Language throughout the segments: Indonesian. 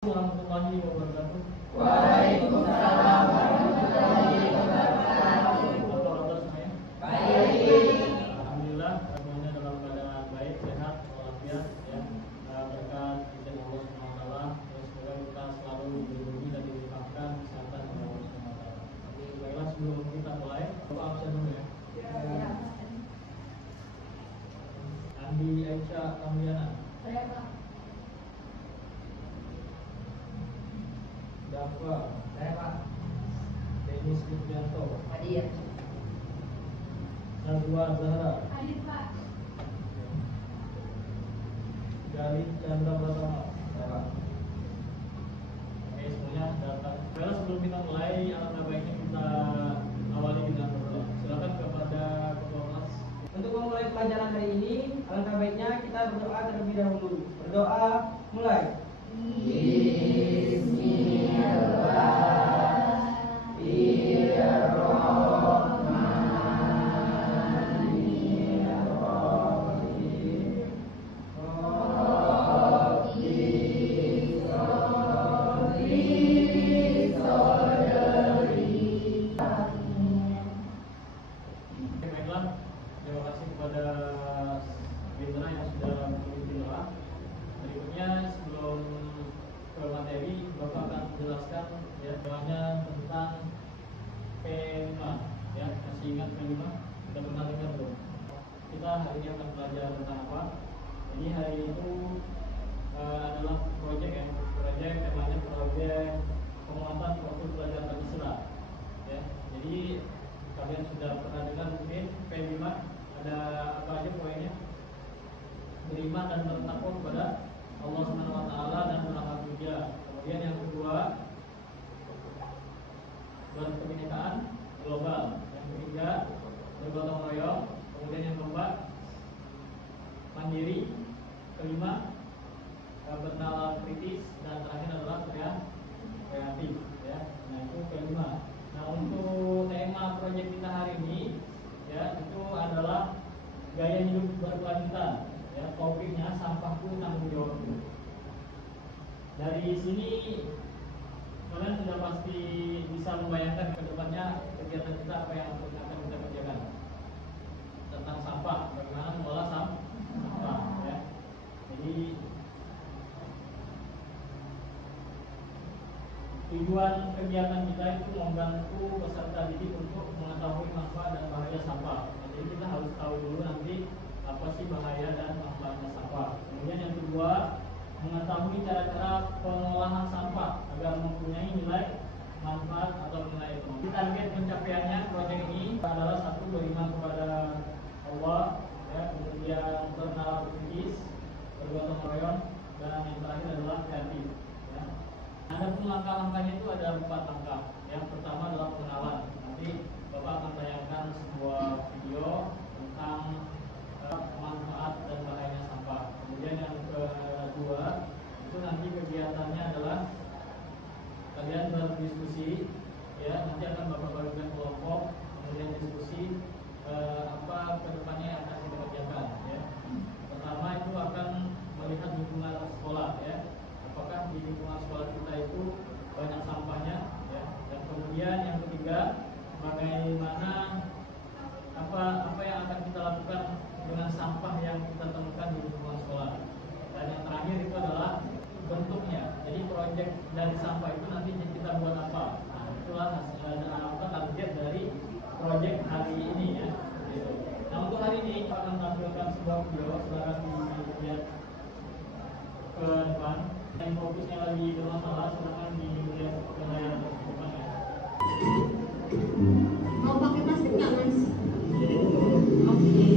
Warahmatullahi wabarakatuh. Waalaikumsalam warahmatullahi wabarakatuh. Apa kabar semuanya? Baik. Alhamdulillah semuanya dalam keadaan baik, sehat, walafiat ya. Berkat izin Allah SWT. Semoga kita selalu dilindungi dan dilimpahkan kesehatan oleh Allah SWT. Baiklah, sebelum kita mulai, Bapak absen dulu ya. Andi Aisyah Kamliana. Saya Pak. Dafa. Saya Pak. Denis Fitrianto. Hadir. Nazwa Zahra. Hadir Pak. Galih Chandra Pratama. Oke, semuanya datang. Baiklah, sebelum kita mulai, alangkah baiknya kita awali dengan berdoa. Silakan kepada ketua kelas. Untuk memulai pelajaran hari ini, alangkah baiknya kita berdoa terlebih dahulu. Berdoa, mulai. Baiklah, terima kasih kepada Bintana yang sudah memimpin doa. Berikutnya sebelum ke materi, Bapak akan menjelaskan ya doanya tentang P5 ya. Masih ingat P5? Sudah pernah dengar belum? Kita hari ini akan belajar tentang apa? Jadi hari itu adalah proyek ya. Proyek temanya proyek penguatan waktu belajar Pancasila ya. Jadi kalian sudah pernah dengar mungkin P5 ada apa aja poinnya? Beriman dan bertakwa kepada Allah Subhanahu wa taala dan beramal mulia. Kemudian yang kedua, berkebinekaan global. Yang ketiga, bergotong royong. Kemudian yang keempat, mandiri. Kelima, bernalar kritis, dan terakhir adalah kreatif ya. Nah, itu kelima. Nah, untuk tema proyek kita hari ini ya, itu adalah gaya hidup berkelanjutan ya. Topiknya sampahku tanggung jawabku. Dari sini kalian sudah pasti bisa membayangkan ke depannya kegiatan kita apa yang akan kita kerjakan tentang sampah, bagaimana mengolah sampah ya. Jadi tujuan kegiatan kita itu membantu peserta didik untuk mengetahui manfaat dan bahaya sampah. Jadi kita harus tahu dulu nanti apa sih bahaya dan manfaatnya sampah. Kemudian yang kedua, mengetahui cara-cara pengolahan sampah agar mempunyai nilai manfaat atau nilai ekonomi. Target pencapaiannya proyek ini adalah satu, beriman kepada Allah ya, kemudian bernalar kritis, bergotong royong, dan yang terakhir adalah kreatif ya. Adapun langkah-langkahnya itu ada 4 langkah. Yang pertama adalah pengenalan. Nanti Bapak akan tayangkan sebuah video tentang manfaat dan bahayanya sampah. Kemudian yang kedua, itu nanti kegiatannya adalah kalian berdiskusi ya. Nanti akan Bapak bagikan kelompok, kemudian diskusi apa kedepannya yang akan kita kerjakan ya. Pertama itu akan melihat lingkungan sekolah ya. Apakah di lingkungan sekolah kita itu banyak sampahnya ya. Dan kemudian yang ketiga, bagaimana apa yang akan kita lakukan dengan sampah yang kita temukan di lingkungan sekolah. Dan yang terakhir itu adalah bentuknya. Jadi proyek dari sampah itu nanti kita buat apa? Nah, itulah target dari proyek hari ini ya. Gitu. Nah, untuk hari ini kita akan tampilkan sebuah video. Silakan dilihat ke depan. Yang fokusnya lagi bermasalah, silakan dilihat ke layar depan ya. Mau pakai masker nggak Mas? Oke.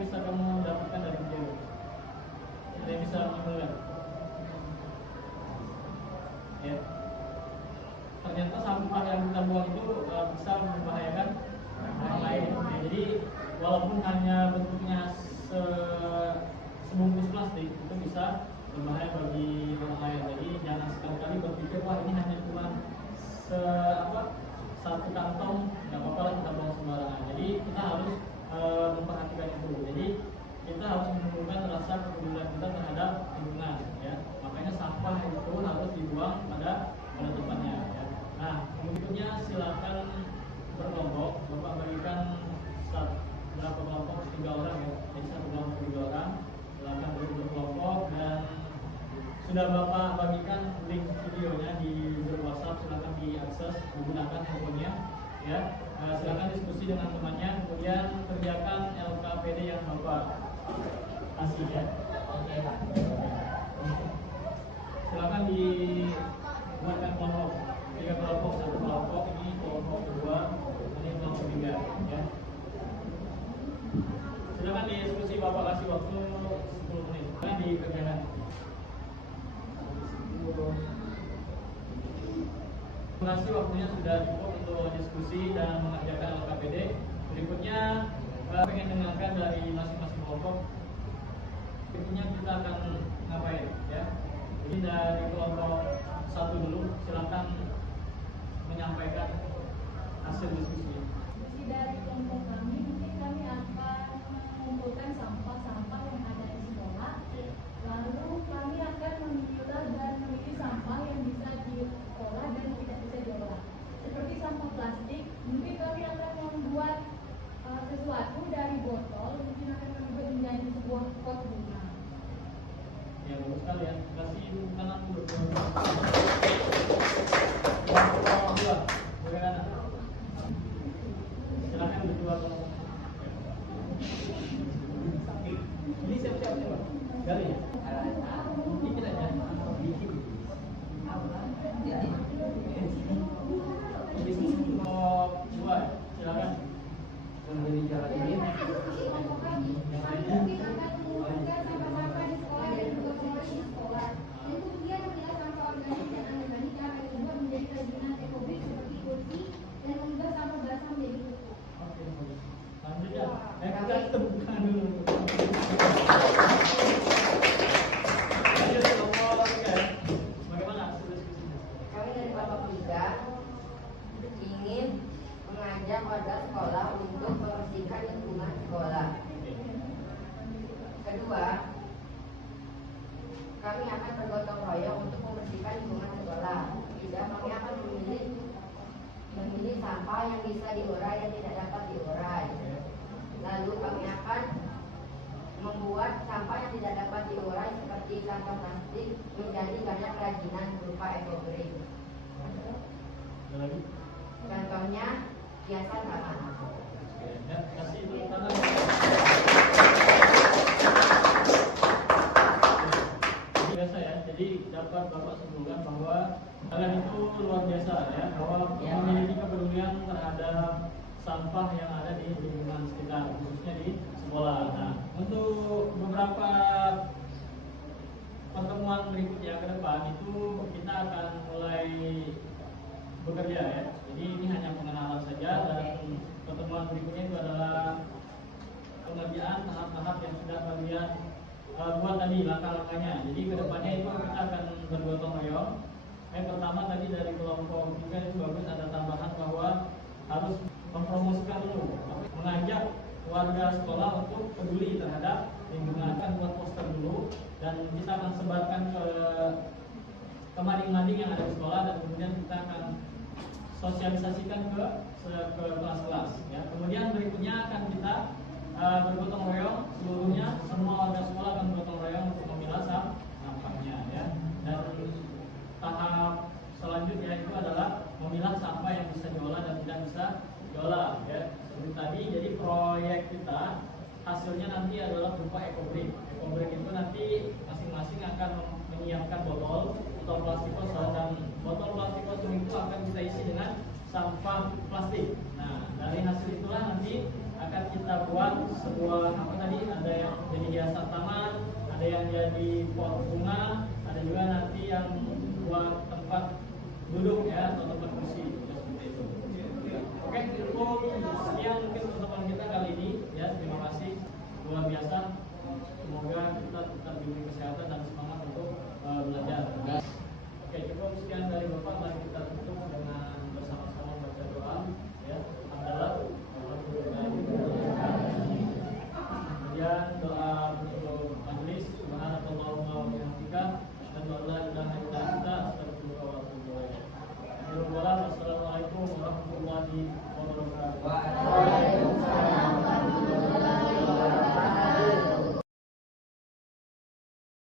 Bisa kamu dapatkan dari video. Tidak bisa menyimpulkan. Ya. Ternyata sampah yang kita buang itu bisa membahayakan orang lain. Ya, jadi walaupun hanya bentuknya sebungkus plastik, itu bisa berbahaya bagi orang lain. Jadi jangan sekali-kali berpikir wah ini hanya cuma satu kantong nggak apa-apa lah kita buang sembarangan. Jadi kita harus memperhatikan itu. Jadi kita harus menumbuhkan rasa kepedulian kita terhadap lingkungan, ya. Makanya sampah itu harus dibuang pada tempatnya, ya. Nah, berikutnya silakan berkelompok. Bapak bagikan berapa kelompok? 3 orang, ya. Jadi satu kelompok 3 orang. Silakan berkelompok dan sudah Bapak bagikan link videonya di grup WhatsApp, silakan diakses, digunakan handphonenya, ya. Silakan diskusi dengan temannya, kemudian kerjakan LKPD yang Bapak kasih, ya. Oke, Pak. Silakan dibuatkan kelompok, 3 kelompok, satu kelompok ini kelompok kedua, ini kelompok 3, ya. Silakan diskusi, Bapak kasih waktu 10 menit. Silakan dikerjakan. Terima kasih, waktunya sudah cukup untuk diskusi dan mengerjakan LKPD. Berikutnya pengen dengarkan dari masing-masing kelompok. Berikutnya kita akan ngapain, ya? Jadi dari kelompok 1 dulu, silakan menyampaikan hasil diskusi. Diskusi dari kelompok kami, mungkin kami akan mengumpulkan sampah-sampah yang ada di sekolah. Lalu kami akan memilah dan memilih sampah yang bisa diolah dan tidak bisa diolah. Seperti sampah plastik, mungkin kami akan membuat sesuatu dari botol, mungkin akan kami buat menjadi sebuah pot bunga. Ya, bagus sekali, ya. Kasih kanan dulu. Silakan berdua. Ini siapa? Gali ya? Dikit aja. Dua, silakan. Menjadi jalan ini. Warga sekolah untuk membersihkan lingkungan sekolah. Kedua, kami akan bergotong royong untuk membersihkan lingkungan sekolah. Ketiga, kami akan memilih sampah yang bisa diurai dan tidak dapat diurai. Lalu kami akan membuat sampah yang tidak dapat diurai seperti kantong plastik menjadi karya kerajinan berupa ekobrik. Contohnya hiasan tangan. Ya, kasih dulu tangan. Biasa, ya. Jadi dapat Bapak simpulkan bahwa kalian itu luar biasa, ya, bahwa memiliki kepedulian terhadap sampah yang ada di lingkungan sekitar, khususnya di sekolah. Nah, untuk beberapa pertemuan berikutnya ke depan itu kita akan mulai bekerja, ya. Jadi ini hanya pengenalan saja, dan pertemuan berikutnya itu adalah pengerjaan tahap-tahap yang sudah kalian buat tadi langkah-langkahnya. Jadi kedepannya itu kita akan bergotong royong. Pertama tadi dari kelompok 3 itu bagus, ada tambahan bahwa harus mempromosikan dulu, mengajak warga sekolah untuk peduli terhadap lingkungan. Akan buat poster dulu dan kita akan sebarkan ke mading-mading yang ada di sekolah, dan kemudian kita akan sosialisasikan ke kelas-kelas, ya. Kemudian berikutnya akan kita bergotong royong seluruhnya, semua warga sekolah akan bergotong royong untuk memilah sampahnya, ya. Dan tahap selanjutnya itu adalah memilah sampah yang bisa diolah dan tidak bisa diolah, ya. Seperti tadi, jadi proyek kita hasilnya nanti adalah berupa ekobrik. Ekobrik itu nanti masing-masing akan menyiapkan botol plastik kosong, dan botol plastik kosong itu akan kita isi dengan sampah plastik. Nah, dari hasil itulah nanti akan kita buat sebuah ada yang jadi hiasan taman, ada yang jadi pot bunga, ada juga nanti yang buat tempat duduk, ya, atau tempat kursi, ya, seperti itu. Oke, sekian mungkin pertemuan kita kali ini, ya. Terima kasih, luar biasa. Semoga kita tetap diberi kesehatan dan semangat untuk belajar. Oke, cukup sekian dari Bapak. Mari kita tutup dengan bersama-sama baca doa. doa penutup majelis. Subhanakallahumma wa bihamdika asyhadu an la ilaha illa anta astaghfiruka wa atubu ilaik. Assalamualaikum warahmatullahi wabarakatuh.